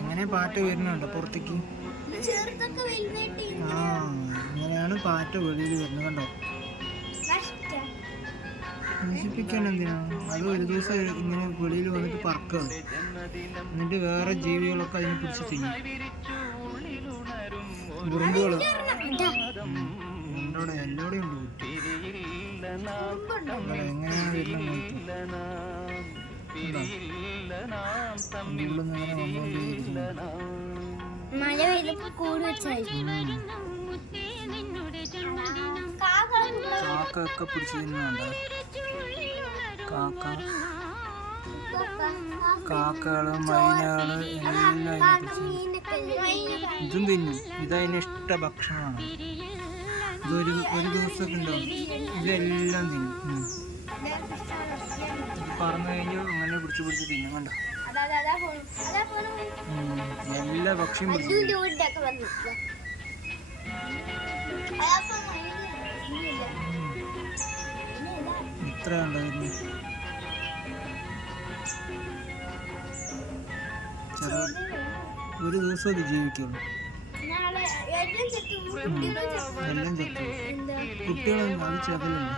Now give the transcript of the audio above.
എങ്ങനെ പാറ്റ വരുന്നുണ്ട് പുറത്തേക്ക്? ആ ഇങ്ങനെയാണ് പാറ്റ വെളിയിൽ വരുന്നത്. കണ്ടോ? നശിപ്പിക്കാൻ എന്തിനാണ്? അത് ഒരു ദിവസം ഇങ്ങനെ വെളിയിൽ വന്നിട്ട് പറക്കുകയാണ്. എന്നിട്ട് വേറെ ജീവികളൊക്കെ അതിനെ പിടിച്ച് തിന്നും. ഉറുമ്പുകൾ എന്നോടെ എല്ലാവിടെയും ഉണ്ട്. എങ്ങനെയാണ് വരുന്നത്? മഴ പെയ്തപ്പോ കൂട് വെച്ചായിരുന്നു. കാക്കയൊക്കെ പിടിച്ച് തിന്നുന്നുണ്ട്. കാക്കകള് മൈനകള് എല്ലാം ഇതും തിന്നും. ഇതതിന് ഇഷ്ട ഭക്ഷണമാണ്. ഇതൊരു ദിവസമൊക്കെ ഉണ്ടാവും. ഇതെല്ലാം തിന്നും. പറന്നു കഴിഞ്ഞു അങ്ങനെ പിടിച്ച് തിന്നും. കണ്ടോ? എല്ലാ ഭക്ഷണം ഇത്ര ഉണ്ടായിരുന്നു. ഒരു ദിവസം അത് ജീവിക്കുള്ളൂ. എല്ലാം ചത്തു. കുട്ടികളൊന്നും അത് ചെതലുണ്ട്.